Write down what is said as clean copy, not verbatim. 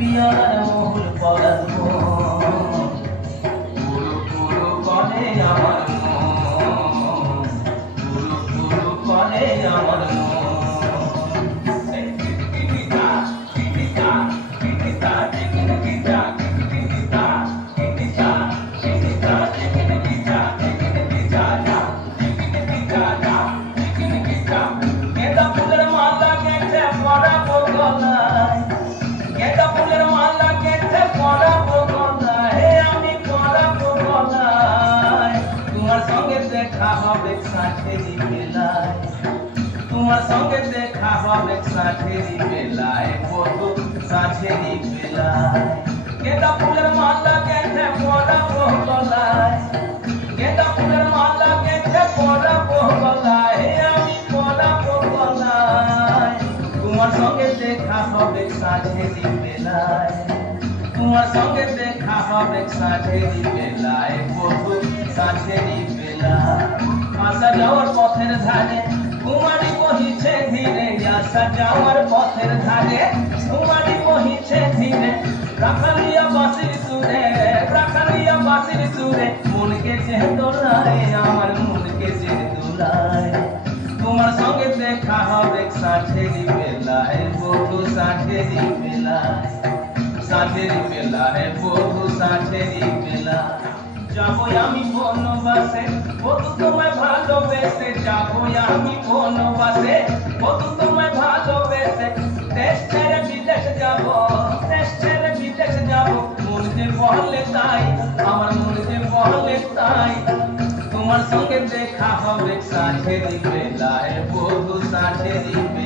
Peer মহুল পলার পুরু পুরু করে আমার মন, পুরু পুরু করে আমার দেখা হবে সাথেরি বেলায়, তোমার সঙ্গে দেখা হবে সাথেরি বেলায়, বধু সাথেরি বেলায়। গেঁদা ফুলের মালা গেঁথে পরাবো গলায়, গেঁদা ফুলের মালা গেঁথে পরাবো গলায়, আমি পরাবো গলায়। তোমার সঙ্গে দেখা হবে সাথেরি বেলায়, তোমার সঙ্গে দেখা হবে সাথেরি বেলায়, বধু সাথেরি বেলায়। আসা যাওয়ার পথের ধারে কুমারী বহিছে ধীরে, আসা যাওয়ার পথের ধারে কুমারী বহিছে ধীরে। রাখালিয়া বাঁশির সুরে, রাখালিয়া বাঁশির সুরে, মনকে যে দোলায়, আমার মনকে যে দোলায়। তোমার সঙ্গে দেখা হবে সাথেরি বেলায়, বধু সাথেরি বেলায়, সাথেরি বেলায়, বধু সাথেরি বেলায়। যাবো আমি বনবাসে, বধু তোমায় ভালোবেসে, যাবো আমি বনবাসে, বধু তোমায় ভালোবেসে। দেশ ছেড়ে বিদেশ যাবো, দেশ ছেড়ে বিদেশ যাবো, মন যে বলে তাই, আমার মন যে বলে তাই। তোমার সঙ্গে দেখা হবে সাথেরি বেলায়, বধু সাথেরি বেলায়।